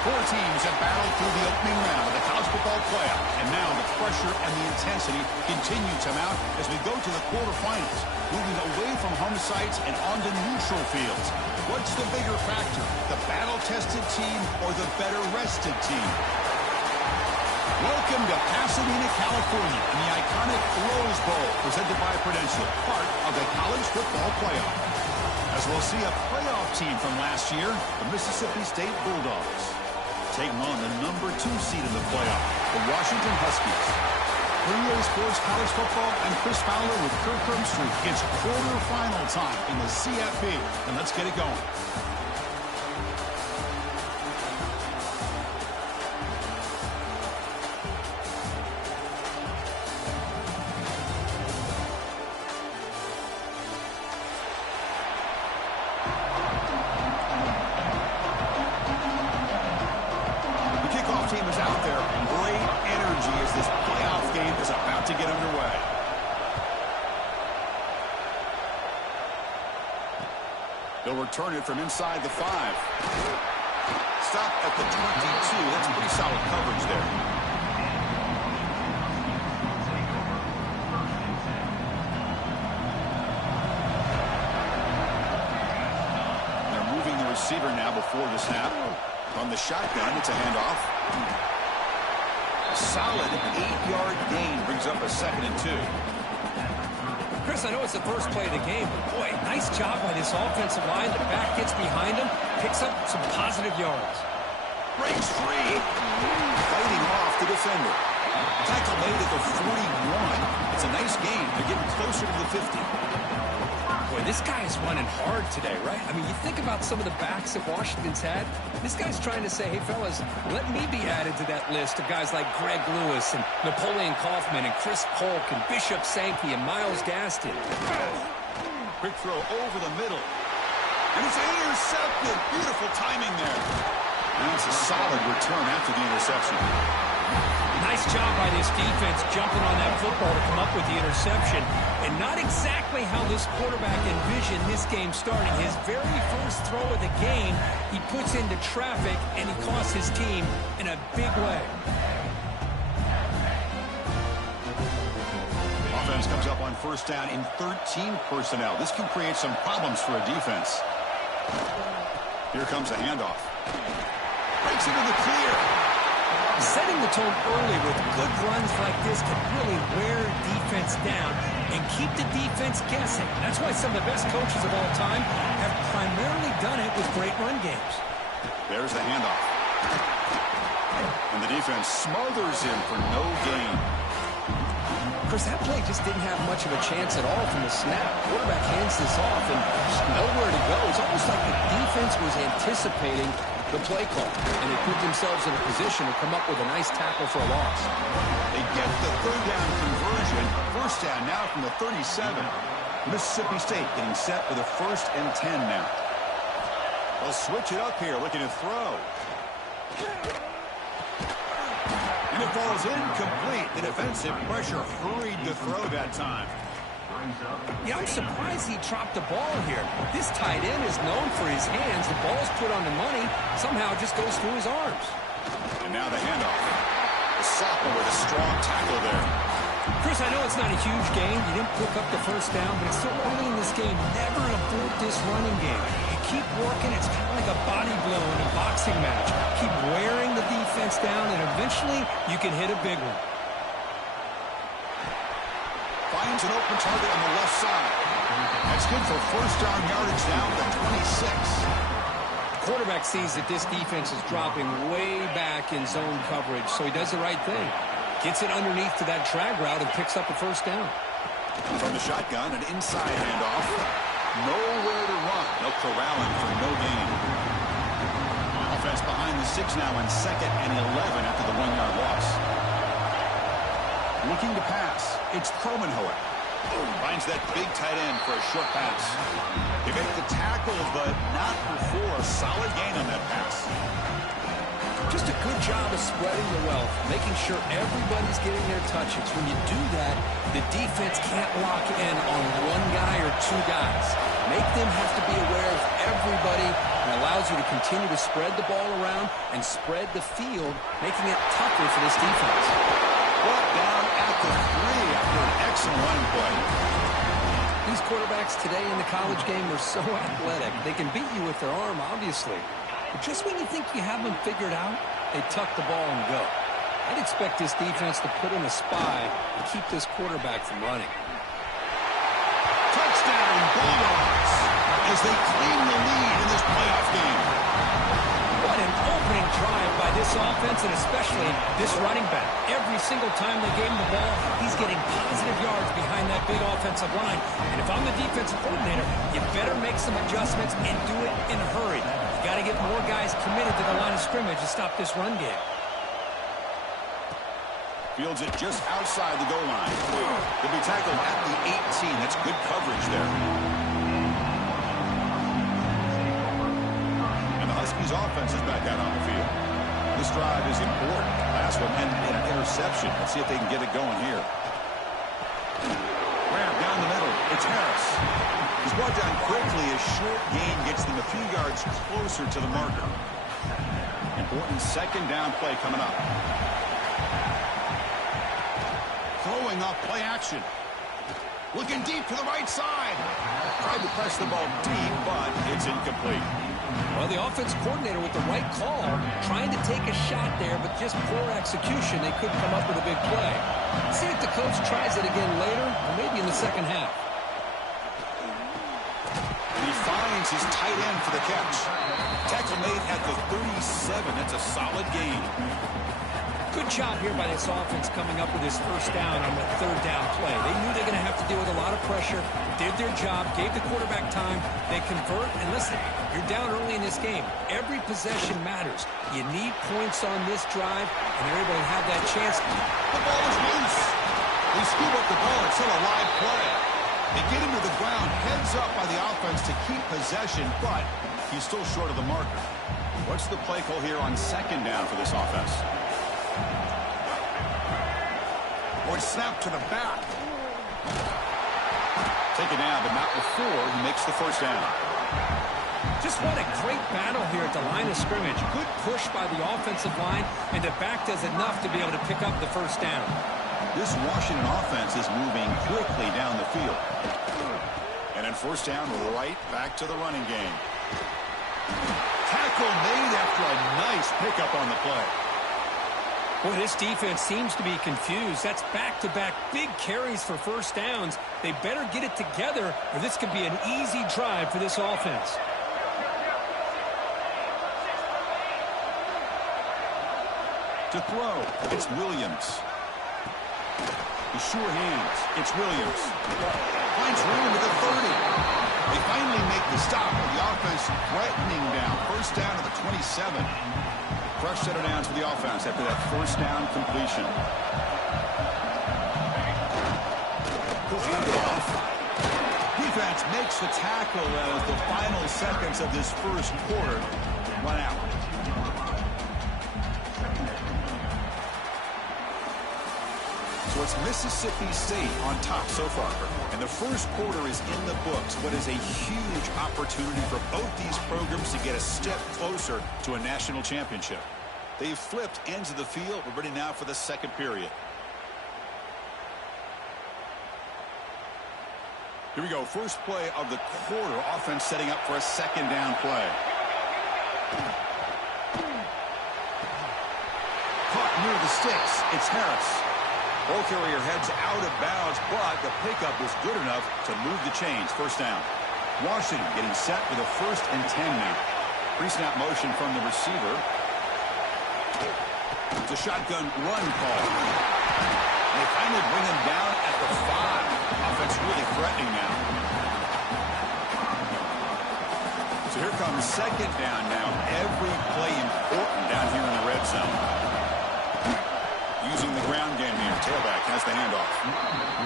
Four teams have battled through the opening round of the college football playoff, and now the pressure and the intensity continue to mount as we go to the quarterfinals, moving away from home sites and onto neutral fields. What's the bigger factor, the battle-tested team or the better-rested team? Welcome to Pasadena, California, in the iconic Rose Bowl, presented by Prudential, part of the college football playoff. As we'll see a playoff team from last year, the Mississippi State Bulldogs, taking on the number 2 seed in the playoff, the Washington Huskies. For EA Sports College Football, I'm Chris Fowler with Kirk Herbstreit. It's quarterfinal time in the CFP, and let's get it going. Team is out there. Great energy as this playoff game is about to get underway. They'll return it from inside the 5. Stop at the 22. That's pretty solid coverage there. They're moving the receiver now before the snap. On the shotgun, it's a handoff. Solid 8-yard gain brings up a 2nd and 2. Chris, I know it's the first play of the game, but boy, nice job by this offensive line. The back gets behind him, picks up some positive yards. Breaks free. Fighting off the defender. Tackle made at the 41. It's a nice gain. They're getting closer to the 50. Boy, this guy is running hard today, right? I mean, you think about some of the backs that Washington's had. This guy's trying to say, hey, fellas, let me be added to that list of guys like Greg Lewis and Napoleon Kaufman and Chris Polk and Bishop Sankey and Myles Gaston. Quick throw over the middle. And it's intercepted. Beautiful timing there. And it's a solid return after the interception. Nice job by this defense jumping on that football to come up with the interception. And not exactly how this quarterback envisioned this game starting. His very first throw of the game, he puts into traffic, and he costs his team in a big way. Offense comes up on first down in 13 personnel. This can create some problems for a defense. Here comes a handoff. Breaks into the clear. Setting the tone early with good runs like this can really wear defense down and keep the defense guessing. That's why some of the best coaches of all time have primarily done it with great run games. There's the handoff. And the defense smothers him for no gain. Chris, that play just didn't have much of a chance at all from the snap. Quarterback hands this off and just nowhere to go. It's almost like the defense was anticipating the play call, and they put themselves in a position to come up with a nice tackle for a loss. They get the 3rd down conversion. First down now from the 37. Mississippi State getting set for the 1st and 10 now. They'll switch it up here, looking to throw. And it falls incomplete. The defensive pressure hurried the throw that time. Yeah, I'm surprised he dropped the ball here. This tight end is known for his hands. The ball's put on the money. Somehow it just goes through his arms. And now the handoff. The sophomore with a strong tackle there. Chris, I know it's not a huge game. You didn't pick up the first down, but it's so early in this game. Never abort this running game. You keep working. It's kind of like a body blow in a boxing match. Keep wearing the defense down, and eventually you can hit a big one. Finds an open target on the left side. That's good for first down yardage down to 26. The quarterback sees that this defense is dropping way back in zone coverage, so he does the right thing. Gets it underneath to that drag route and picks up a first down. From the shotgun, an inside handoff. Nowhere to run. No corralling for no gain. Offense behind the 6 now in 2nd and 11 after the 1-yard loss. Looking to pass. It's Cromenhoek. Finds that big tight end for a short pass. He made the tackle, but not before a solid gain on that pass. Just a good job of spreading the wealth, making sure everybody's getting their touches. When you do that, the defense can't lock in on one guy or two guys. Make them have to be aware of everybody, and allows you to continue to spread the ball around and spread the field, making it tougher for this defense. Brought down at the 3 after an excellent running play. These quarterbacks today in the college game are so athletic. They can beat you with their arm, obviously. But just when you think you have them figured out, they tuck the ball and go. I'd expect this defense to put in a spy to keep this quarterback from running. Touchdown, Bulldogs, as they claim the lead in this playoff game. What an opening drive by this offense, and especially this running back. Every single time they gave him the ball, he's getting positive yards behind that big offensive line. And if I'm the defensive coordinator, you better make some adjustments and do it in a hurry. You got to get more guys committed to the line of scrimmage to stop this run game. Fields it just outside the goal line. He'll be tackled at the 18. That's good coverage there. And the Huskies offense is back out on the field. This drive is important. Last one ended in an interception. Let's see if they can get it going here. Grab down the middle. It's Harris. He's brought down quickly. A short gain gets them a few yards closer to the marker. Important second down play coming up. Throwing off play action. Looking deep to the right side. Tried to press the ball deep, but it's incomplete. Well, the offense coordinator with the right call, trying to take a shot there, but just poor execution. They could come up with a big play. See if the coach tries it again later, or maybe in the second half. And he finds his tight end for the catch. Tackle made at the 37. That's a solid gain. Good job here by this offense coming up with this first down on the third down play. They knew they were going to have to deal with a lot of pressure, did their job, gave the quarterback time. They convert, and listen, you're down early in this game. Every possession matters. You need points on this drive, and they're able to have that chance. The ball is loose. They scoop up the ball. It's still a live play. They get him to the ground, heads up by the offense to keep possession, but he's still short of the marker. What's the play call here on second down for this offense? Or snap to the back. Take it down, but not before he makes the first down. Just what a great battle here at the line of scrimmage. Good push by the offensive line, and the back does enough to be able to pick up the first down. This Washington offense is moving quickly down the field. And then first down, right back to the running game. Tackle made after a nice pickup on the play. Boy, this defense seems to be confused. That's back-to-back big carries for first downs. They better get it together, or this could be an easy drive for this offense. To throw, it's Williams. The sure hands, it's Williams. Finds room at the 30. They finally make the stop, with the offense threatening down. First down to the 27. Fresh set of downs for the offense after that first down completion. Defense makes the tackle as the final seconds of this first quarter run out. So it's Mississippi State on top so far. And the first quarter is in the books. What is a huge opportunity for both these programs to get a step closer to a national championship. They've flipped ends of the field. We're ready now for the second period. Here we go. First play of the quarter. Offense setting up for a second down play. Caught near the sticks. It's Harris. Ball carrier heads out of bounds, but the pickup was good enough to move the chains. First down. Washington getting set with a 1st and 10 now. Pre-snap motion from the receiver. It's a shotgun run call. And they finally bring him down at the 5. Offense really threatening now. So here comes second down now. Every play important down here in the red zone. Using the ground game here. Tailback has the handoff.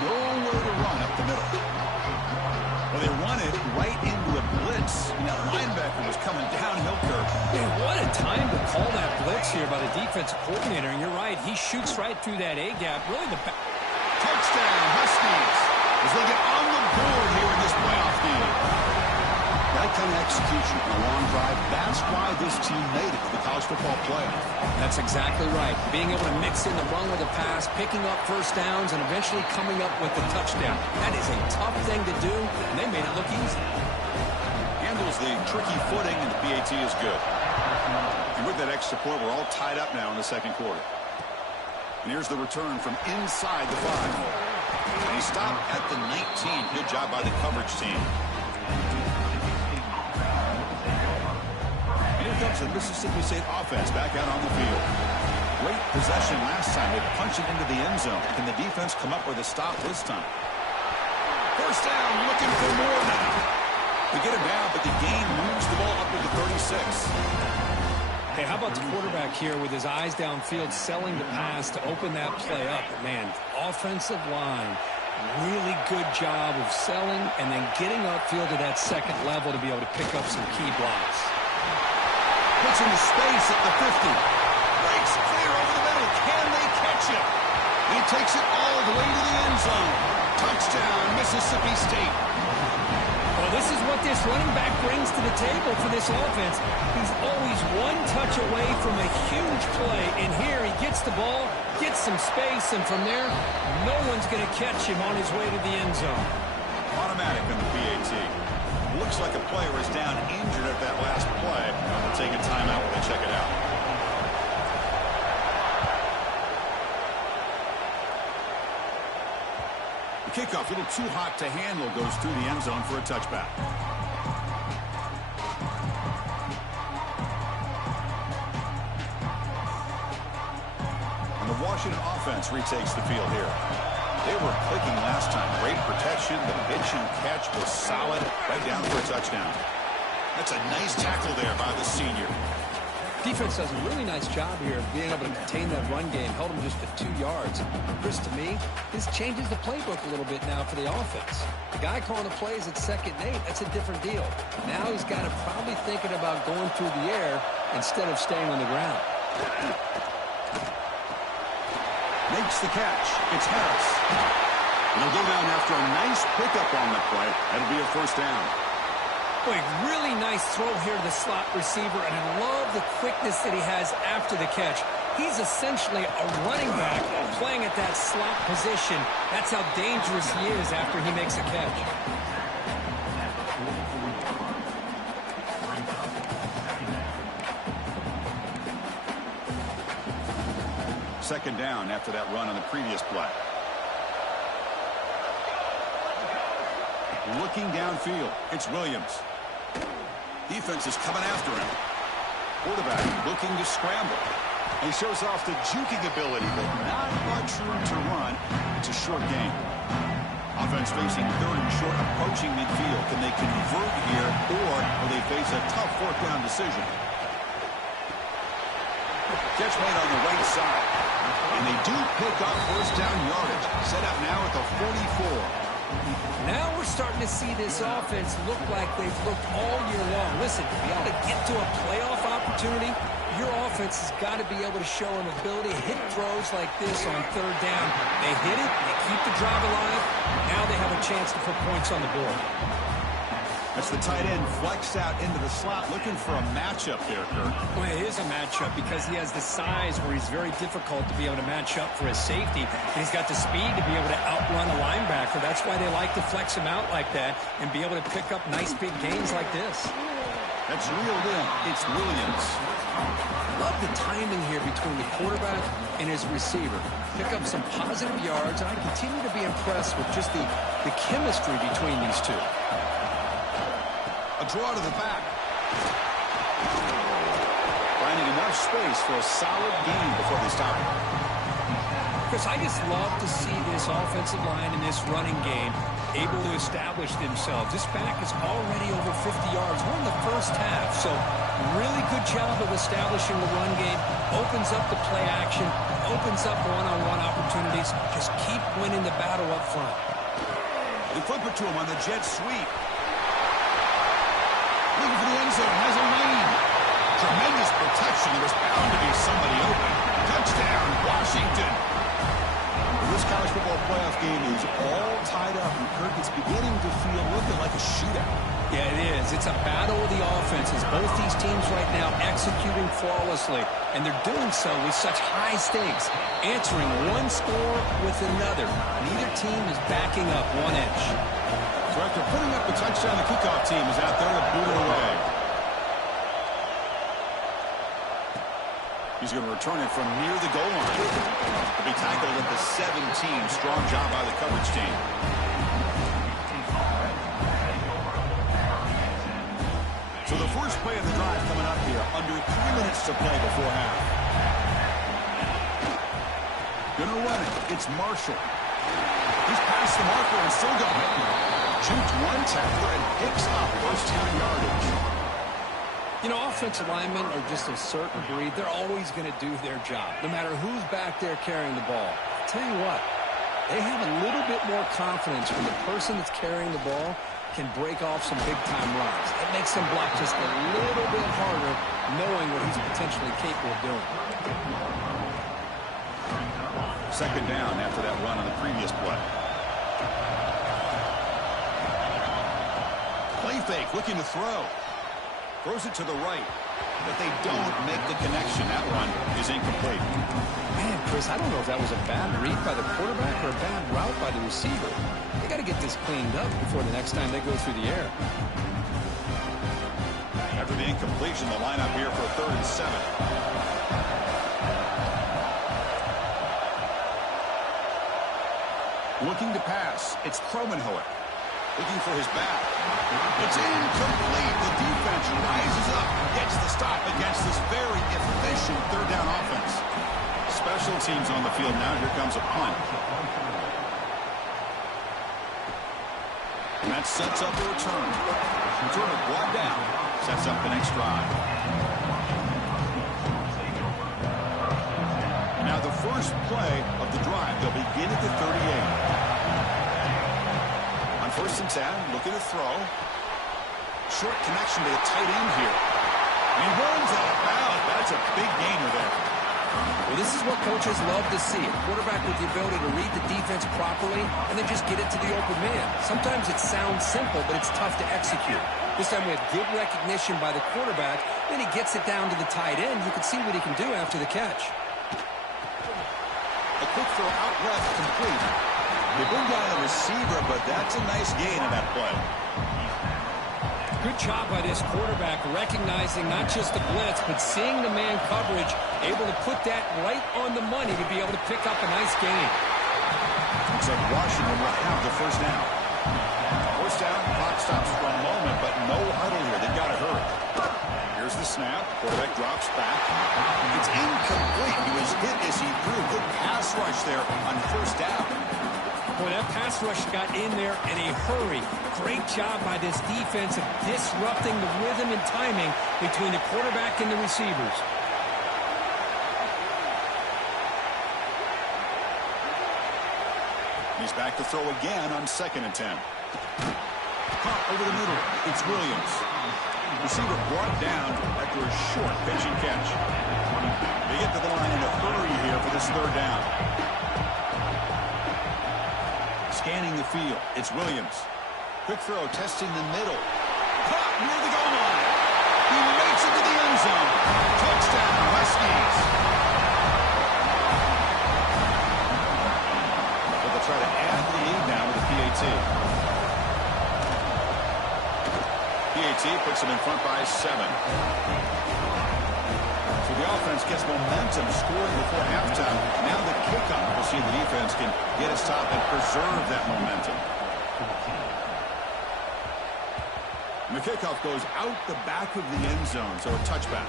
Nowhere to run up the middle. Well, they run it right into a blitz. And that linebacker was coming downhill curve. Man, what a time to call that blitz here by the defensive coordinator. And you're right, he shoots right through that A-gap. Really the back. Touchdown, Huskies, as they get on the board here in this playoff game. execution and a long drive. That's why this team made it to the college football playoff. That's exactly right. Being able to mix in the run with the pass, picking up first downs, and eventually coming up with the touchdown. That is a tough thing to do, and they made it look easy. Handles the tricky footing, and the PAT is good. And with that extra point, we're all tied up now in the second quarter. And here's the return from inside the 5. And he stopped at the 19. Good job by the coverage team. And here comes the Mississippi State offense back out on the field. Great possession last time. They punch it into the end zone. Can the defense come up with a stop this time? First down, looking for more now. We get him down, but the gain moves the ball up to the 36. Hey, how about the quarterback here with his eyes downfield, selling the pass to open that play up? Man, offensive line, really good job of selling and then getting upfield to that second level to be able to pick up some key blocks. Puts into space at the 50. Breaks clear over the middle. Can they catch it? He takes it all the way to the end zone. Touchdown, Mississippi State. Well, this is what this running back brings to the table for this offense. He's always one touch away from a huge play. And here he gets the ball, gets some space, and from there, no one's going to catch him on his way to the end zone. Automatic on the PAT. Looks like a player is down injured at that last play. They'll take a timeout when they check it out. The kickoff, a little too hot to handle, goes through the end zone for a touchback. And the Washington offense retakes the field here. They were clicking last time. Great protection. The pitch and catch was solid. Right down for a touchdown. That's a nice tackle there by the senior. Defense does a really nice job here of being able to contain that run game. Held him just to 2 yards. Chris, to me, this changes the playbook a little bit now for the offense. The guy calling the plays at 2nd and 8, that's a different deal. Now he's got to probably thinking about going through the air instead of staying on the ground. Makes the catch. It's Harris. And he'll go down after a nice pickup on the play. That'll be a first down. Boy, really nice throw here to the slot receiver, and I love the quickness that he has after the catch. He's essentially a running back playing at that slot position. That's how dangerous he is after he makes a catch. Second down after that run on the previous play. Looking downfield, it's Williams. Defense is coming after him. Quarterback looking to scramble. He shows off the juking ability, but not much room to run. It's a short game. Offense facing 3rd and short, approaching midfield. Can they convert here, or will they face a tough 4th down decision? Catch made on the right side. And they do pick up first down yardage. Set up now at the 44. Now we're starting to see this offense look like they've looked all year long. Listen, to be able to get to a playoff opportunity, your offense has got to be able to show an ability to hit throws like this on 3rd down. They hit it, they keep the drive alive. Now they have a chance to put points on the board. That's the tight end flexed out into the slot, looking for a matchup there, Kirk. Well, it is a matchup because he has the size where he's very difficult to be able to match up for his safety. And he's got the speed to be able to outrun a linebacker. That's why they like to flex him out like that and be able to pick up nice big gains like this. That's reeled in. It's Williams. Love the timing here between the quarterback and his receiver. Pick up some positive yards, and I continue to be impressed with just the chemistry between these two. A draw to the back. Finding enough space for a solid gain before they stop it. Chris, I just love to see this offensive line in this running game able to establish themselves. This back is already over 50 yards. We're in the first half, so really good job of establishing the run game. Opens up the play action, opens up one-on-one opportunities. Just keep winning the battle up front. They flip it to him on the jet sweep. Looking for the end zone, has a lane. Tremendous protection. There was bound to be somebody open. Touchdown, Washington. This college football playoff game is all tied up, and Kirk, it's beginning to feel a little bit like a shootout. Yeah, it is. It's a battle of the offenses. Both these teams right now executing flawlessly, and they're doing so with such high stakes, answering one score with another. Neither team is backing up 1 inch. So after putting up the touchdown, the kickoff team is out there to boot it away. He's going to return it from near the goal line. He'll be tackled at the 17. Strong job by the coverage team. So the first play of the drive coming up here. Under 3 minutes to play before half. Gonna run it. It's Marshall. He's past the marker and still going. Shoots one tackler and picks up first down yardage. You know, offensive linemen are just a certain breed. They're always going to do their job, no matter who's back there carrying the ball. I'll tell you what, they have a little bit more confidence when the person that's carrying the ball can break off some big-time runs. It makes them block just a little bit harder, knowing what he's potentially capable of doing. Second down after that run on the previous play. Play fake, looking to throw. Throws it to the right, but they don't make the connection. That one is incomplete. Man, Chris, I don't know if that was a bad read by the quarterback or a bad route by the receiver. They got to get this cleaned up before the next time they go through the air. After the incompletion, the lineup here for 3rd and 7. Looking to pass. It's Kromenhoek. Looking for his back. It's incomplete. The defense rises up, gets the stop against this very efficient 3rd down offense. Special teams on the field now. Here comes a punt. And that sets up the return. Returner brought down. Sets up the next drive. Now the first play of the drive. They'll begin at the 38. 1st and 10, looking to throw. Short connection to the tight end here. He runs out of bounds. That's a big gainer there. Well, this is what coaches love to see. A quarterback with the ability to read the defense properly and then just get it to the open man. Sometimes it sounds simple, but it's tough to execute. This time we have good recognition by the quarterback. Then he gets it down to the tight end. You can see what he can do after the catch. A quick throw out left, complete. They bring down the receiver, but that's a nice gain in that play. Good job by this quarterback, recognizing not just the blitz, but seeing the man coverage, able to put that right on the money to be able to pick up a nice gain. Looks like Washington will have the first down. First down, clock stops for a moment, but no huddle here. They've got to hurry. Here's the snap. Quarterback drops back. It's incomplete. He was hit as he threw. Good pass rush there on first down. Boy, that pass rush got in there in a hurry. Great job by this defense of disrupting the rhythm and timing between the quarterback and the receivers. He's back to throw again on 2nd and 10. Pop over the middle. It's Williams. Receiver brought down after a short pitch and catch. They get to the line in a hurry here for this 3rd down. Scanning the field. It's Williams. Quick throw, testing the middle. Caught near the goal line. He makes it to the end zone. Touchdown, Huskies. But they'll try to add the lead now with the PAT. PAT puts them in front by 7. So the offense gets momentum, scoring before halftime. Now the kickoff. We'll see if the defense can get a stop and preserve that momentum. And the kickoff goes out the back of the end zone, so a touchback.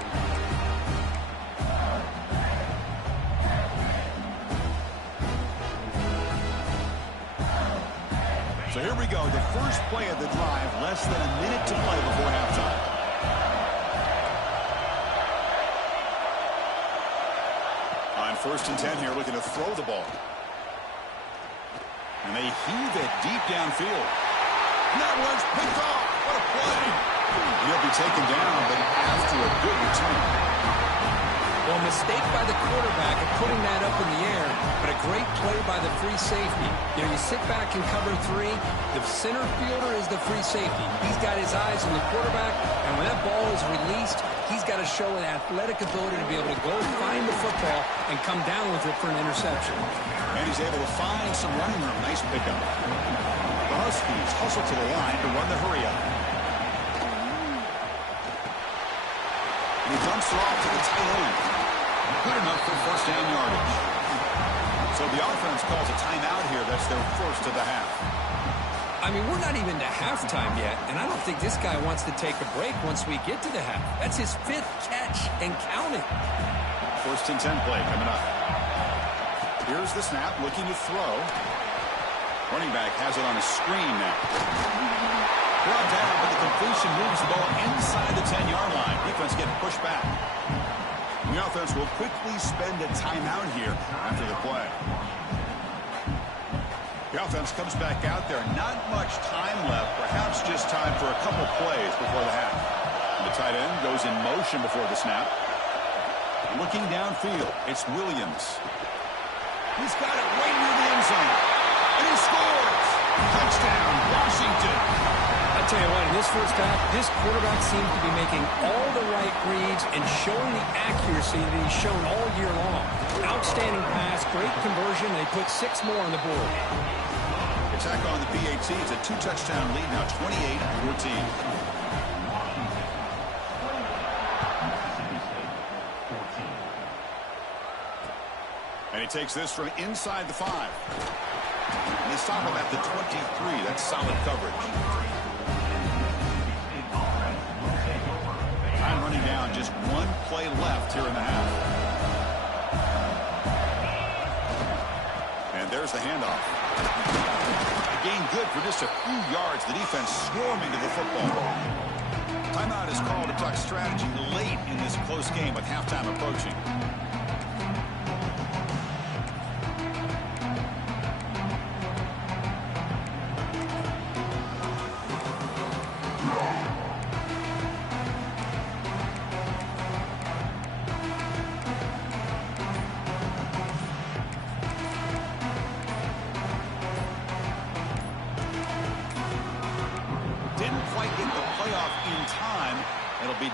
So here we go, the first play of the drive, less than a minute to play before halftime. On 1st and 10 here, looking to throw the ball. And they heave it deep downfield. And that one's picked off. What a play. He'll be taken down, but after a good return. Well, mistake by the quarterback of putting that up in the air, but a great play by the free safety. You know, you sit back and cover 3. The center fielder is the free safety. He's got his eyes on the quarterback, and when that ball is released, he's got to show an athletic ability to be able to go find the football and come down with it for an interception. And he's able to find some running room. Nice pickup. The Huskies hustle to the line to run the hurry-up. And he dumps it off to the tight end. Good enough for first down yardage. So the offense calls a timeout here. That's their first of the half. I mean, we're not even to halftime yet, and I don't think this guy wants to take a break once we get to the half. That's his 5th catch and counting. First and 10 play coming up. Here's the snap, looking to throw. Running back has it on a screen now. Brought down, but the completion moves the ball inside the 10-yard line. Defense getting pushed back. The offense will quickly spend a timeout here after the play. The offense comes back out there. Not much time left. Perhaps just time for a couple plays before the half. And the tight end goes in motion before the snap. Looking downfield, it's Williams. He's got it right near the end zone. And he scores! Touchdown, Washington! I tell you what, in this first half, this quarterback seems to be making all the right reads and showing the accuracy that he's shown all year long. Outstanding pass, great conversion. They put 6 more on the board. Attack on the PAT. It's a 2-touchdown lead now, 28-14. And he takes this from inside the 5. And they stop him at the 23. That's solid coverage. Time running down, just 1 play left here in the half. And there's the handoff. A gain good for just a few yards. The defense swarming to the football. Timeout is called to talk strategy late in this close game with halftime approaching.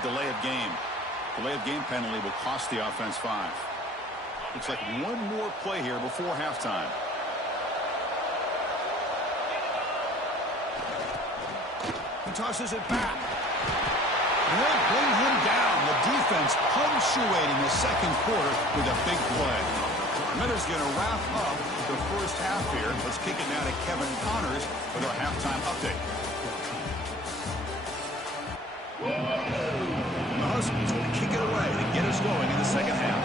Delay of game. Delay of game penalty will cost the offense 5. Looks like 1 more play here before halftime. He tosses it back. And they'll bring him down. The defense punctuating the second quarter with a big play. Miller's going to wrap up the first half here. Let's kick it now to Kevin Connors with our halftime update. The Huskies will kick it away to get us going in the second half.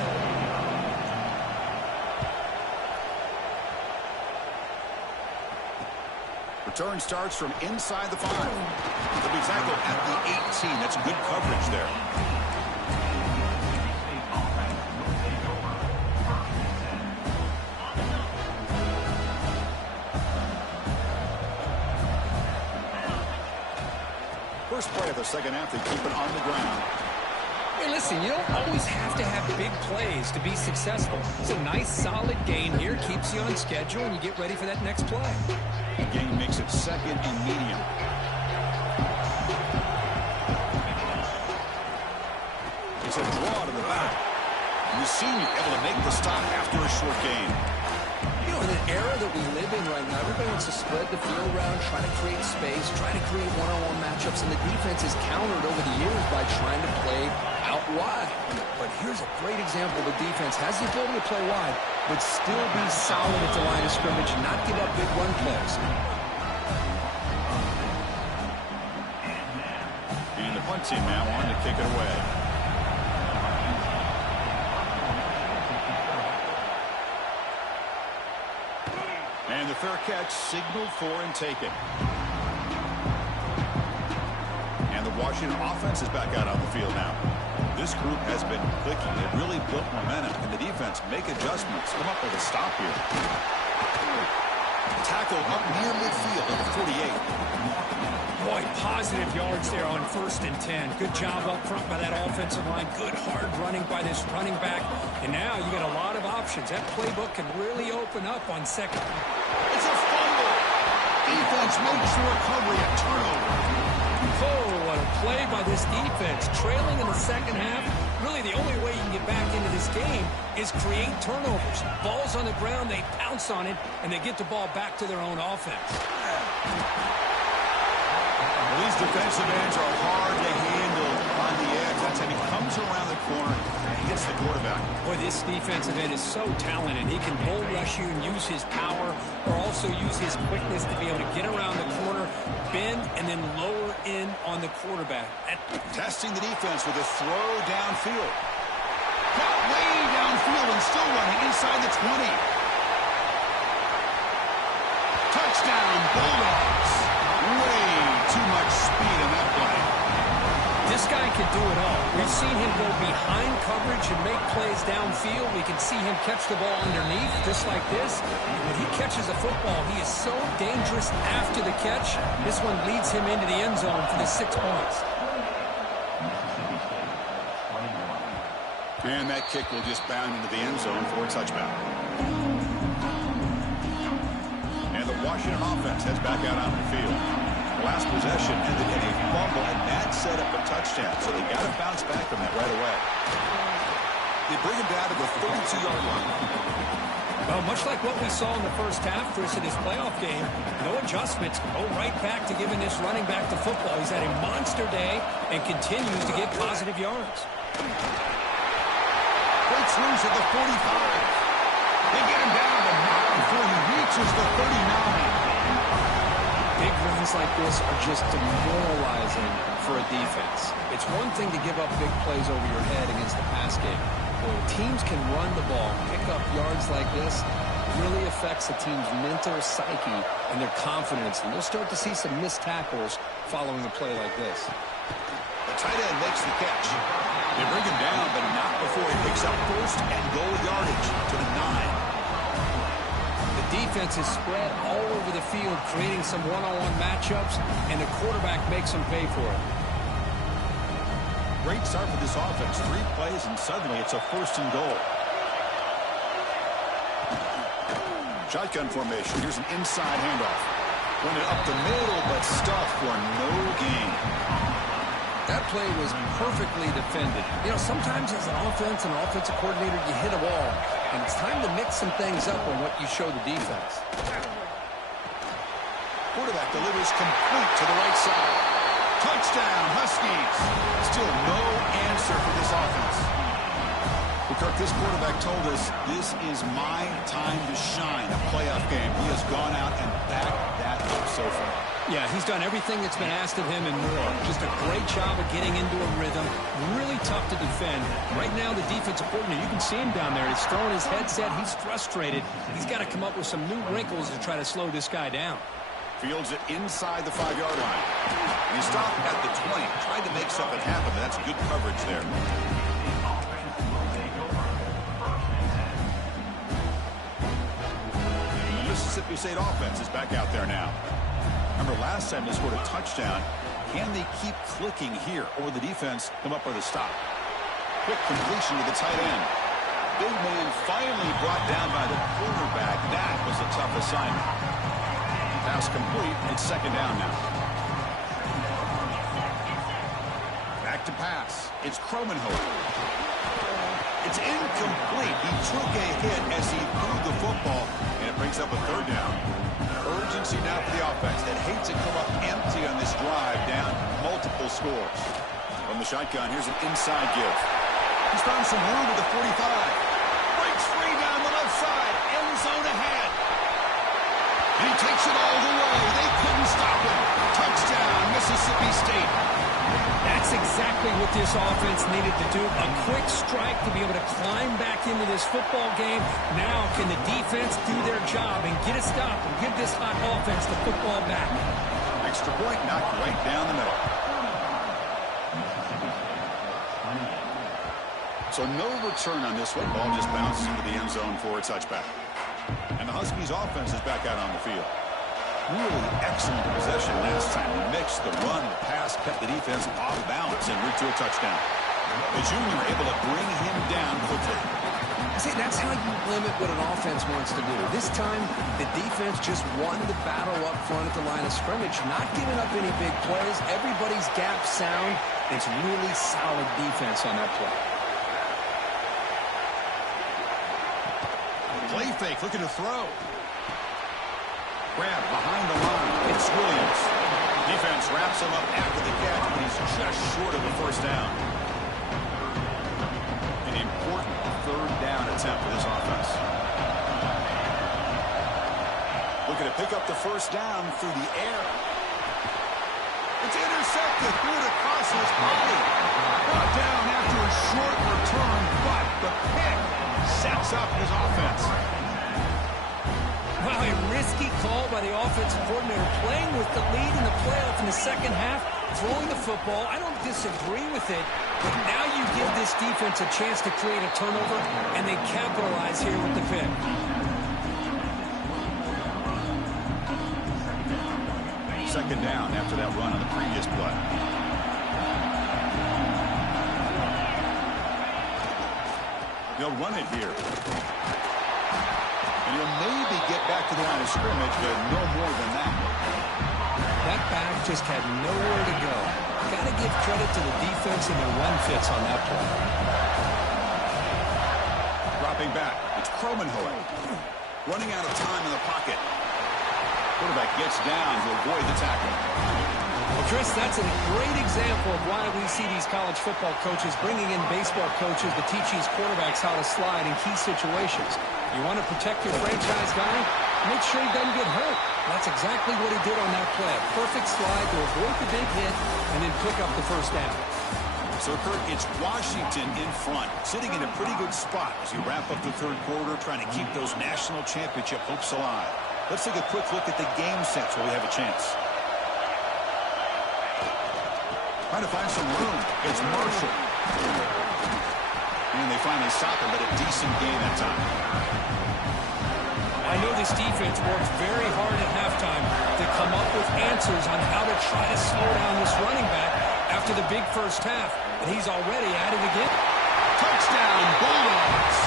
Return starts from inside the 5. They'll be tackled at the 18. That's good coverage there. First play of the second half, they keep it on the ground. Hey, listen, you don't always have to have big plays to be successful. It's a nice, solid gain here. Keeps you on schedule, and you get ready for that next play. The gain makes it second and medium. It's a draw to the back. And the senior able to make the stop after a short gain. You know, in an era that we live in right now, everybody wants to spread the field around, try to create space, try to create one-on-one matchups, and the defense is countered over the years by trying to play out wide. But here's a great example. The defense has the ability to play wide, but still be solid at the line of scrimmage and not give up big run plays. And the punt team now on to kick it away. And the fair catch signaled for and taken. And the Washington offense is back out on the field now. This group has been clicking. They've really built momentum. And the defense make adjustments. Come up with a stop here. Tackle up near midfield at the 48. Boy, positive yards there on 1st and 10. Good job up front by that offensive line. Good hard running by this running back. And now you got a lot of options. That playbook can really open up on second. It's a fumble. Defense makes the recovery, a turnover. Oh, what a play by this defense. Trailing in the second half. Really, the only way you can get back into this game is create turnovers. Ball's on the ground, they pounce on it, and they get the ball back to their own offense. Well, these defensive ends are hard to handle on the edge. That's how he comes around the corner and hits the quarterback. Boy, this defensive end is so talented. He can bull rush you and use his power, or also use his quickness to be able to get around the corner, bend, and then lower in on the quarterback. Testing the defense with a throw downfield. Got way downfield and still running inside the 20. Touchdown, Bulldogs. Way too much speed in that play. This guy can do it all. We've seen him go behind coverage and make plays downfield. We can see him catch the ball underneath, just like this. When he catches a football, he is so dangerous after the catch. This one leads him into the end zone for the 6 points. And that kick will just bound into the end zone for a touchback. And the Washington offense heads back out onto the field. Last possession ended in a fumble, and that set up a touchdown. So they got to bounce back from that right away. They bring him down to the 32-yard line. Well, much like what we saw in the first half, Chris, in this playoff game, no adjustments. Go right back to giving this running back the football. He's had a monster day and continues to get positive yards. Breaks loose at the 45. They get him down, but not before he reaches the 39. Big runs like this are just demoralizing for a defense. It's one thing to give up big plays over your head against the pass game. When teams can run the ball, pick up yards like this, it really affects the team's mental psyche and their confidence. And you'll start to see some missed tackles following a play like this. The tight end makes the catch. They bring him down, but not before he picks up 1st and goal yardage to the 9. Defense is spread all over the field, creating some one-on-one matchups, and the quarterback makes them pay for it. Great start for this offense. 3 plays, and suddenly it's a 1st and goal. Shotgun formation. Here's an inside handoff. Went it up the middle, but stuffed for no gain. That play was perfectly defended. You know, sometimes as an offensive coordinator, you hit a wall. And it's time to mix some things up on what you show the defense. Quarterback delivers complete to the right side. Touchdown, Huskies. Still no answer for this offense. Kirk, this quarterback told us this is my time to shine. A playoff game. He has gone out and backed that up so far. Yeah, he's done everything that's been asked of him and more. Just a great job of getting into a rhythm. Really tough to defend. Right now, the defensive coordinator, you can see him down there. He's throwing his headset. He's frustrated. He's got to come up with some new wrinkles to try to slow this guy down. Fields it inside the 5-yard line. He stopped at the 20. Tried to make something happen, but that's good coverage there. The Mississippi State offense is back out there now. Remember, last time they scored a touchdown. Can they keep clicking here, or the defense come up with a stop? Quick completion to the tight end. Big man finally brought down by the quarterback. That was a tough assignment. Pass complete. It's 2nd down now. Back to pass. It's Cromenhoek. It's incomplete. He took a hit as he threw the football, and it brings up a 3rd down. Urgency now for the offense that hates to come up empty on this drive, down multiple scores. From the shotgun, here's an inside give. He's found some room at the 45. Breaks free down the left side. End zone ahead. And he takes it all the way. They couldn't stop him. Touchdown, Mississippi State. That's exactly what this offense needed to do. A quick strike to be able to climb back into this football game. Now can the defense do their job and get a stop and give this hot offense the football back? Extra point knocked right down the middle. So no return on this one. Ball just bounces into the end zone for a touchback. And the Huskies offense is back out on the field. Really excellent possession last time. He mixed the run, the pass, kept the defense off balance, and route to a touchdown. The junior able to bring him down quickly. See, that's how you limit what an offense wants to do. This time, the defense just won the battle up front at the line of scrimmage, not giving up any big plays. Everybody's gap sound. It's really solid defense on that play. Play fake, looking to throw. Grab behind the line. It's Williams. Defense wraps him up after the catch, but he's just short of the first down. An important third down attempt for this offense. Looking to pick up the first down through the air. It's intercepted. Threw it across his body. Brought down after a short return, but the pick sets up his offense. Wow, a risky call by the offensive coordinator, playing with the lead in the playoff in the second half, throwing the football. I don't disagree with it, but now you give this defense a chance to create a turnover, and they capitalize here with the pick. Second down after that run on the previous play. They'll run it here. And he'll maybe get back to the line of scrimmage, but no more than that. That back just had nowhere to go. Got to give credit to the defense and their run fits on that play. Dropping back, it's Kromenhoek. Running out of time in the pocket. Quarterback gets down to avoid the tackle. Well, Chris, that's a great example of why we see these college football coaches bringing in baseball coaches to teach these quarterbacks how to slide in key situations. You want to protect your franchise guy? Make sure he doesn't get hurt. That's exactly what he did on that play. A perfect slide to avoid the big hit and then pick up the first down. So, Kurt, it's Washington in front, sitting in a pretty good spot as you wrap up the third quarter, trying to keep those national championship hopes alive. Let's take a quick look at the game sets where we have a chance. Trying to find some room. It's Marshall. And they finally stop him, but a decent game that time. I know this defense worked very hard at halftime to come up with answers on how to try to slow down this running back after the big first half. And he's already at it again. Touchdown, Bulldogs.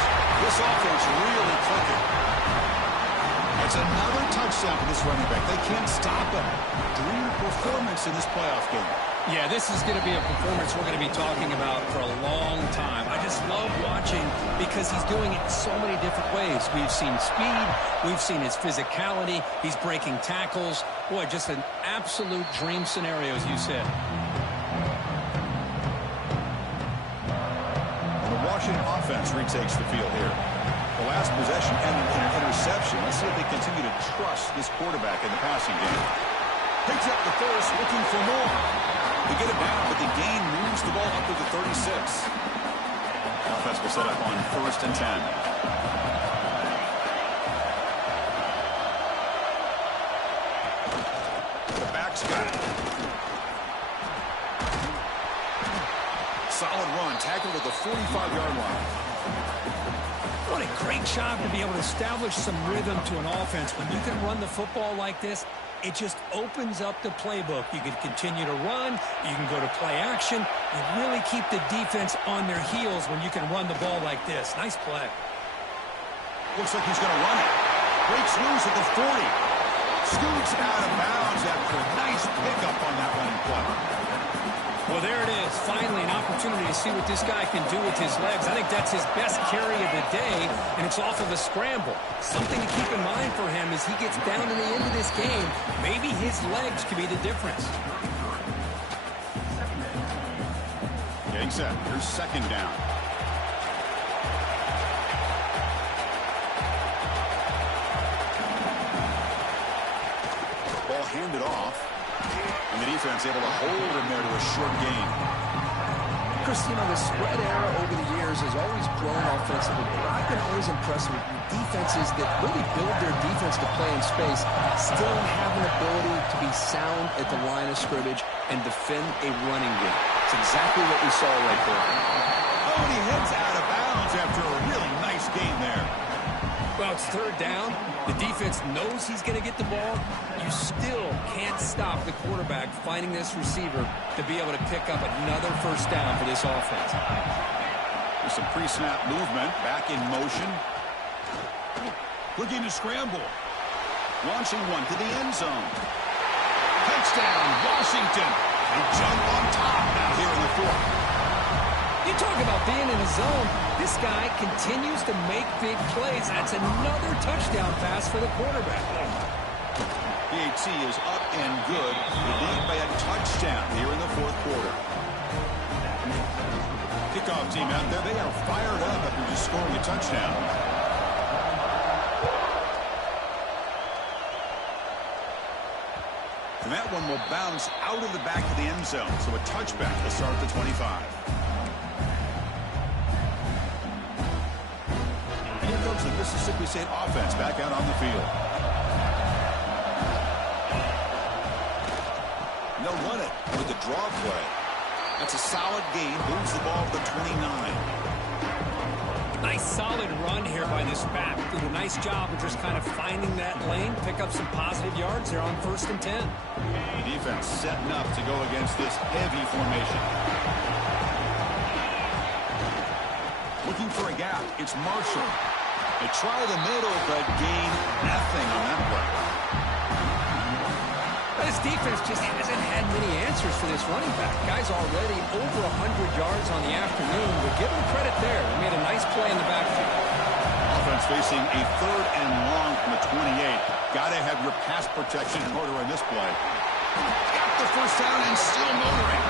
This offense really clicking. It's another touchdown for this running back. They can't stop him. Dream performance in this playoff game. Yeah, this is going to be a performance we're going to be talking about for a long time. I just love watching because he's doing it so many different ways. We've seen speed. We've seen his physicality. He's breaking tackles. Boy, just an absolute dream scenario, as you said. The Washington offense retakes the field here. The last possession ended in an interception. Let's see if they continue to trust this quarterback in the passing game. Picks up the first, looking for more. They get it down, but the gain moves the ball up to the 36. Offense will set up on 1st and 10. The back's got it. Solid run, tackled at the 45-yard line. What a great job to be able to establish some rhythm to an offense. When you can run the football like this, it just opens up the playbook. You can continue to run. You can go to play action. You really keep the defense on their heels when you can run the ball like this. Nice play. Looks like he's going to run it. Breaks loose at the 40. Scoots out of bounds after a nice pickup on that running play. Well, there it is. Finally, an opportunity to see what this guy can do with his legs. I think that's his best carry of the day, and it's off of a scramble. Something to keep in mind for him as he gets down to the end of this game. Maybe his legs could be the difference. Getting set. Here's second down. Ball handed off. And the defense able to hold him there to a short gain. Chris, you know, the spread era over the years has always grown offensively, but I've been always impressed with defenses that really build their defense to play in space, still have an ability to be sound at the line of scrimmage and defend a running game. It's exactly what we saw right there. Oh, and he heads out of bounds after a really nice game there. Well, Now it's third down. The defense knows he's going to get the ball. You still can't stop the quarterback finding this receiver to be able to pick up another first down for this offense. There's some pre-snap movement. Back in motion. Looking to scramble. Launching one to the end zone. Touchdown, Washington. They jump on top now here in the fourth. You talk about being in a zone. This guy continues to make big plays. That's another touchdown pass for the quarterback. PAT is up and good. The lead by a touchdown here in the fourth quarter. Kickoff team out there. They are fired up after just scoring a touchdown. And that one will bounce out of the back of the end zone. So a touchback to start the 25. Here comes the Mississippi State offense back out on the field. And they'll run it with the draw play. That's a solid gain. Moves the ball to the 29. Nice solid run here by this back. Did a nice job of just kind of finding that lane, pick up some positive yards there on 1st and 10. The defense setting up to go against this heavy formation. Looking for a gap. It's Marshall. They try the middle, but gain nothing on that play. This defense just hasn't had many answers for this running back. Guy's already over 100 yards on the afternoon, but give him credit there. He made a nice play in the backfield. Offense facing a 3rd and long from the 28. Got to have your pass protection in order on this play. Got the first down and still motoring.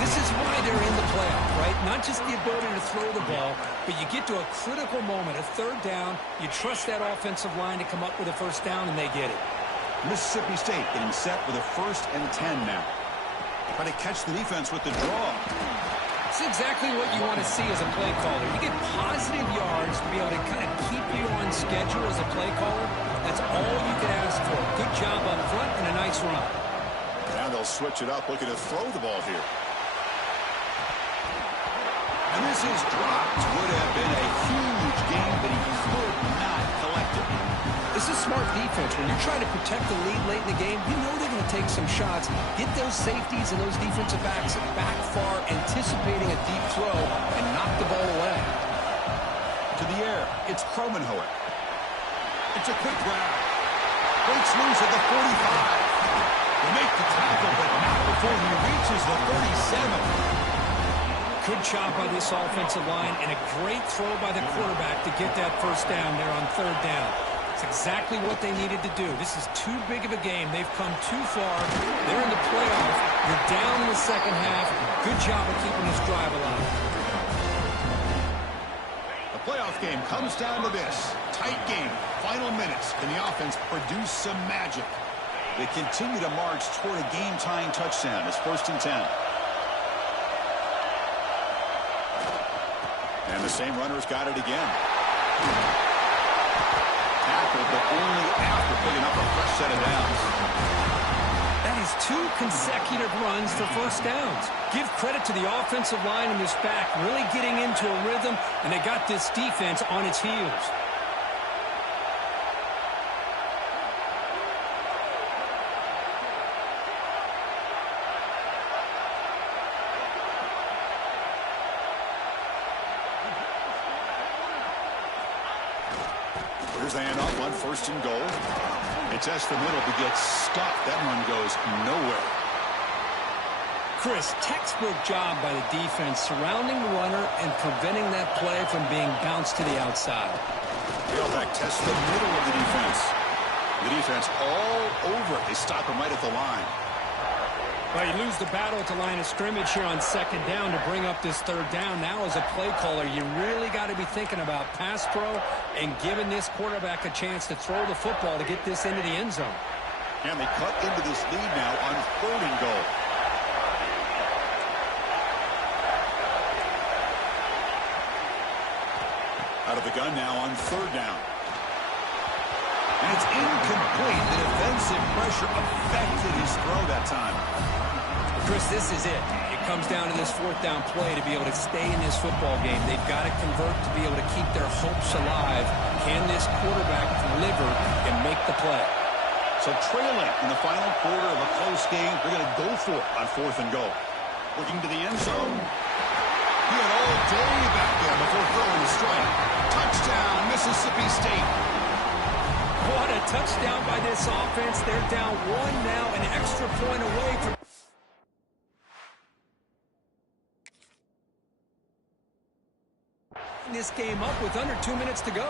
This is why they're in the playoff, right? Not just the ability to throw the ball, but you get to a critical moment, a 3rd down. You trust that offensive line to come up with a first down, and they get it. Mississippi State getting set with a 1st and 10 now. Try to catch the defense with the draw. It's exactly what you want to see as a play caller. You get positive yards to be able to kind of keep you on schedule as a play caller. That's all you can ask for. Good job up front and a nice run. Now they'll switch it up, looking to throw the ball here. And this is dropped. Would have been a huge game, but he could not collect it. This is smart defense. When you're trying to protect the lead late in the game, you know they're going to take some shots. Get those safeties and those defensive backs back far, anticipating a deep throw, and knock the ball away. To the air, it's Cromenhoek. It's a quick grab. Breaks loose at the 45. They make the tackle, but not before he reaches the 37. Good job by this offensive line, and a great throw by the quarterback to get that first down there on 3rd down. It's exactly what they needed to do. This is too big of a game. They've come too far. They're in the playoff. You're down in the second half. Good job of keeping this drive alive. The playoff game comes down to this. Tight game. Final minutes. Can the offense produce some magic? They continue to march toward a game-tying touchdown. It's 1st and 10. And the same runner's got it again. Tackled, but only after picking up a fresh set of downs. That is 2 consecutive runs for first downs. Give credit to the offensive line and this back really getting into a rhythm, and they got this defense on its heels. Here's the handoff on 1st and goal. They test the middle to get stuffed. That one goes nowhere. Chris, textbook job by the defense surrounding the runner and preventing that play from being bounced to the outside. Tailback tests the middle of the defense. The defense all over it. They stop him right at the line. Well, you lose the battle at the line of scrimmage here on 2nd down to bring up this 3rd down. Now, as a play caller, you really got to be thinking about pass pro and giving this quarterback a chance to throw the football to get this into the end zone. And they cut into this lead now on 3rd and goal. Out of the gun now on 3rd down. And it's incomplete. The defensive pressure affected his throw that time. Chris, this is it. It comes down to this fourth down play to be able to stay in this football game. They've got to convert to be able to keep their hopes alive. Can this quarterback deliver and make the play? So trailing in the final quarter of a close game, they're going to go for it on 4th and goal. Looking to the end zone. He had all day back there before throwing the strike. Touchdown, Mississippi State. What a touchdown by this offense. They're down 1 now, an extra point away from this game up with under 2 minutes to go.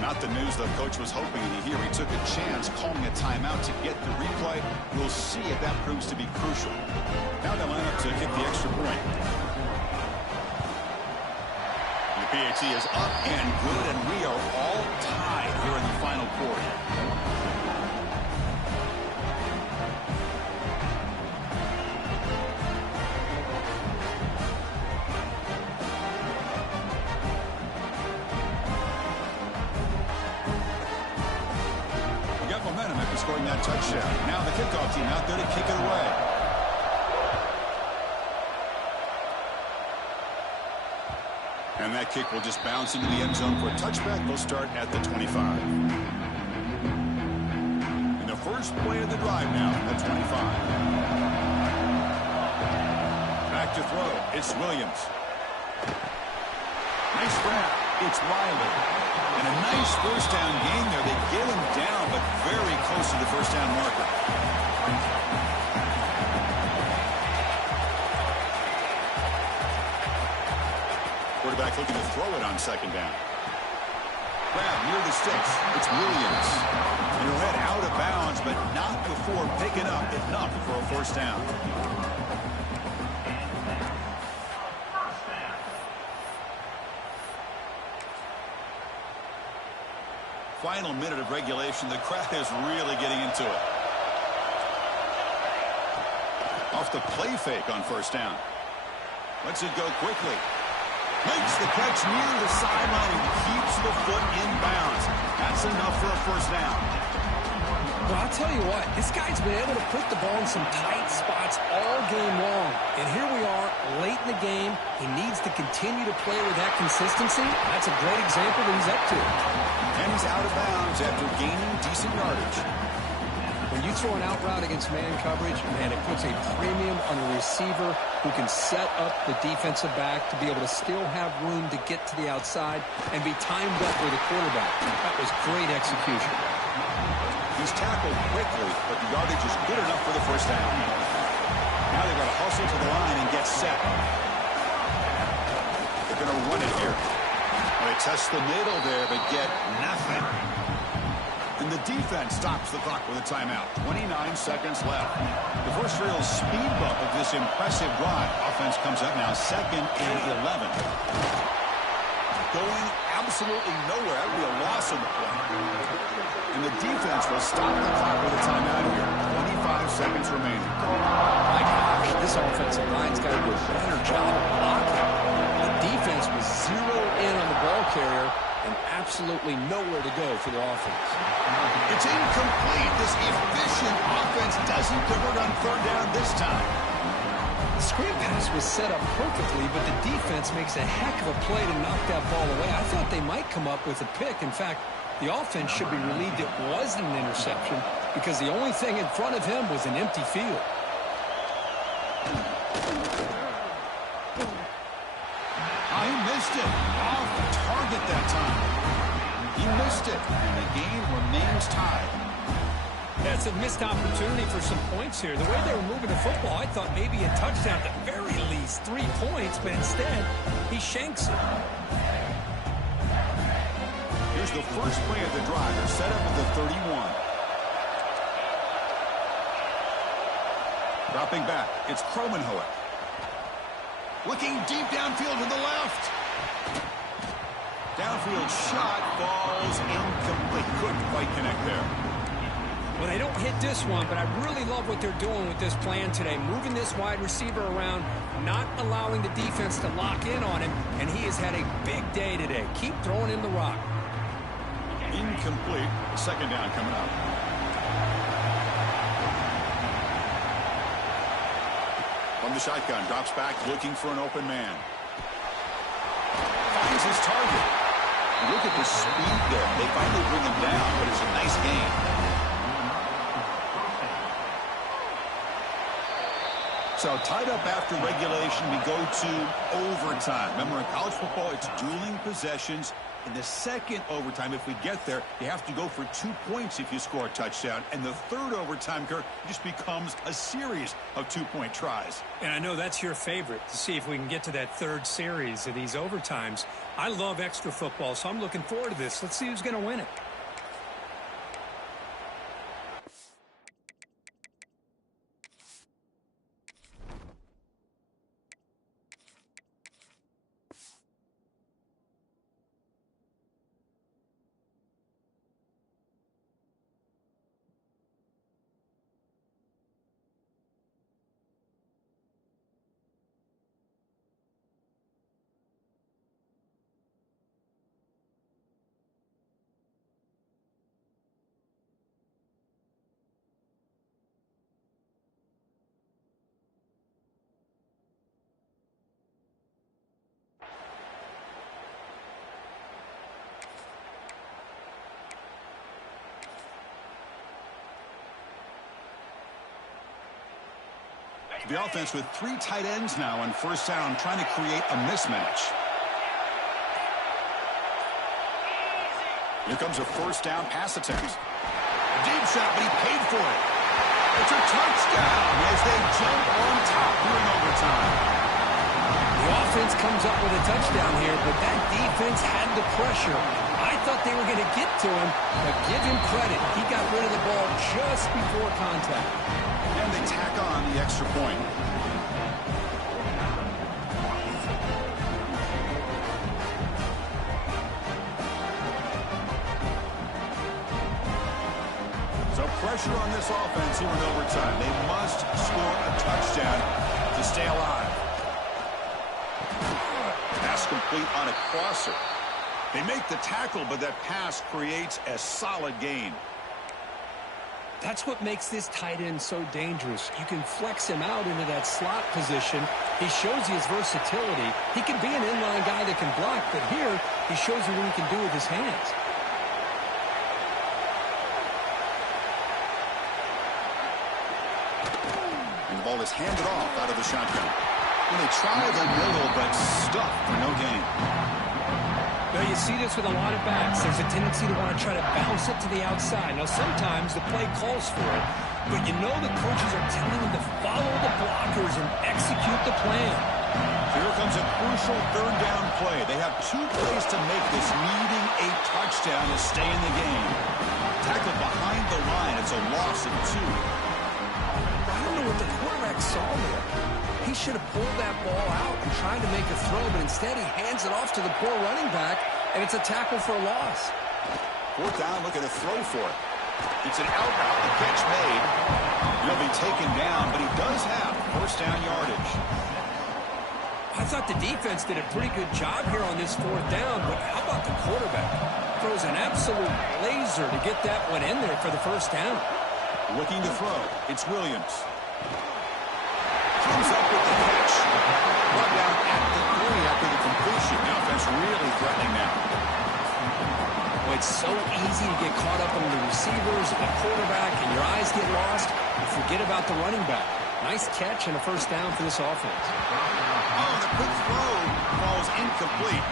Not the news the coach was hoping to hear. He took a chance calling a timeout to get the replay. We'll see if that proves to be crucial. Now they line up to kick the extra point. The PAT is up and good, and we are all tied here in the final quarter. Momentum after scoring that touchdown. Now the kickoff team out there to kick it away. And that kick will just bounce into the end zone for a touchback. They'll start at the 25. In the first play of the drive now at 25. Back to throw. It's Williams. Nice grab. It's Riley. And a nice first down gain there. They get him down, but very close to the first down marker. Quarterback looking to throw it on 2nd down. Grab near the sticks. It's Williams. And he'll head out of bounds, but not before picking up enough for a first down. Final minute of regulation. The crowd is really getting into it. Off the play fake on first down. Lets it go quickly. Makes the catch near the sideline and keeps the foot in bounds. That's enough for a first down. Well, I'll tell you what, this guy's been able to put the ball in some tight spots all game long. And here we are, late in the game. He needs to continue to play with that consistency. That's a great example that he's up to. And he's out of bounds after gaining decent yardage. When you throw an out route against man coverage, man, it puts a premium on a receiver who can set up the defensive back to be able to still have room to get to the outside and be timed up with the quarterback. That was great execution. He's tackled quickly, but the yardage is good enough for the first down. Now they've got to hustle to the line and get set. They're going to run it here. They test the middle there, but get nothing. And the defense stops the clock with a timeout. 29 seconds left. The first real speed bump of this impressive drive. Offense comes up now 2nd and 11. Going absolutely nowhere. That would be a loss on the play. And the defense will stop the clock with a timeout here. 25 seconds remaining. My gosh, this offensive line's got to do a better job of blocking. The defense was zeroed in on the ball carrier and absolutely nowhere to go for the offense. It's incomplete. This efficient offense doesn't convert on 3rd down this time. The screen pass was set up perfectly, but the defense makes a heck of a play to knock that ball away. I thought they might come up with a pick. In fact, the offense should be relieved it wasn't an interception because the only thing in front of him was an empty field. He missed it. Off target that time. He missed it, and the game remains tied. That's a missed opportunity for some points here. The way they were moving the football, I thought maybe a touchdown at the very least, 3 points, but instead, he shanks it. Here's the first play of the drive. They're set up at the 31. Dropping back, it's Kromenhoek. Looking deep downfield to the left. Downfield shot falls incomplete. Couldn't quite connect there. Well, they don't hit this one, but I really love what they're doing with this plan today. Moving this wide receiver around, not allowing the defense to lock in on him, and he has had a big day today. Keep throwing in the rock. Incomplete. Second down coming up. From the shotgun, drops back, looking for an open man. Finds his target. Look at the speed there. They finally bring him down, but it's a nice gain. So tied up after regulation, we go to overtime. Remember, in college football, it's dueling possessions. In the second overtime, if we get there, you have to go for 2 points if you score a touchdown. And the third overtime, Kirk, just becomes a series of 2-point tries. And I know that's your favorite, to see if we can get to that third series of these overtimes. I love extra football, so I'm looking forward to this. Let's see who's going to win it. The offense with 3 tight ends now on first down, trying to create a mismatch. Here comes a first down pass attempt. A deep shot, but he paid for it. It's a touchdown as they jump on top here in overtime. The offense comes up with a touchdown here, but that defense had the pressure. I thought they were going to get to him, but give him credit. He got rid of the ball just before contact. And they tack on the extra point. So pressure on this offense here in overtime. They must score a touchdown to stay alive. Pass complete on a crosser. They make the tackle, but that pass creates a solid gain. That's what makes this tight end so dangerous. You can flex him out into that slot position. He shows you his versatility. He can be an inline guy that can block, but here he shows you what he can do with his hands. And the ball is handed off out of the shotgun. When they try the middle, but stuffed for no gain. Now, you see this with a lot of backs. There's a tendency to want to try to bounce it to the outside. Now, sometimes the play calls for it, but you know the coaches are telling them to follow the blockers and execute the plan. Here comes a crucial third down play. They have 2 plays to make this, needing a touchdown to stay in the game. Tackle behind the line. It's a loss of 2. I don't know what the quarterback saw there. He should have pulled that ball out and tried to make a throw, but instead he hands it off to the poor running back, and it's a tackle for a loss. Fourth down, looking to throw for it. It's an out route. The catch made. He'll be taken down, but he does have first down yardage. I thought the defense did a pretty good job here on this fourth down, but how about the quarterback? Throws an absolute laser to get that one in there for the first down. Looking to throw. It's Williams. Comes up with the catch. Brought down at the 30 after the completion. The offense really threatening now. Well, it's so easy to get caught up on the receivers, the quarterback, and your eyes get lost. You forget about the running back. Nice catch and a first down for this offense. Oh, the quick throw falls incomplete.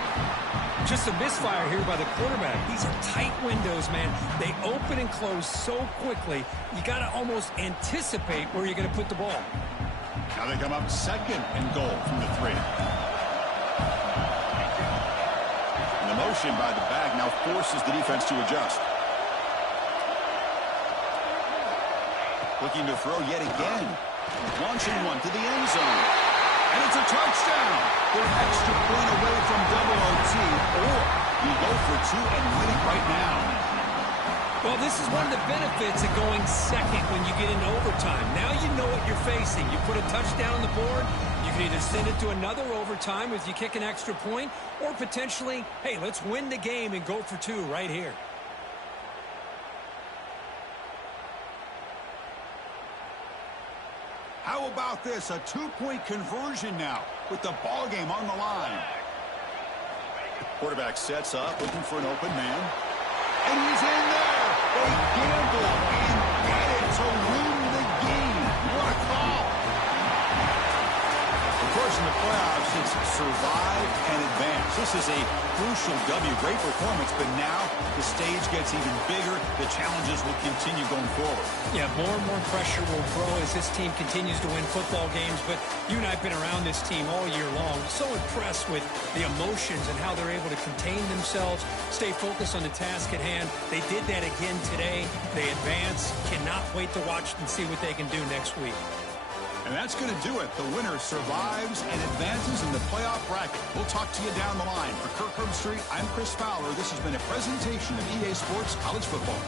Just a misfire here by the quarterback. These are tight windows, man. They open and close so quickly, you got to almost anticipate where you're going to put the ball. Now they come up second and goal from the 3. And the motion by the back now forces the defense to adjust. Looking to throw yet again. Launching one to the end zone. And it's a touchdown. They're an extra point away from double OT, or you go for 2 and win it right now. Well, this is one of the benefits of going second when you get into overtime. Now you know what you're facing. You put a touchdown on the board, you can either send it to another overtime if you kick an extra point, or potentially, hey, let's win the game and go for two right here. How about this? A two-point conversion now with the ball game on the line. Quarterback sets up, looking for an open man. And he's in there. They gamble and get it to win the game. What a call. Of course, in the playoffs, it's survive and advance. This is a crucial W. Great performance, but now the stage gets even bigger. The challenges will continue going forward. Yeah, more and more pressure will grow as this team continues to win football games. But you and I have been around this team all year long. So impressed with the emotions and how they're able to contain themselves, stay focused on the task at hand. They did that again today. They advance. Cannot wait to watch and see what they can do next week. And that's going to do it. The winner survives and advances in the playoff bracket. We'll talk to you down the line. For Kirk Herbstreit, I'm Chris Fowler. This has been a presentation of EA Sports College Football.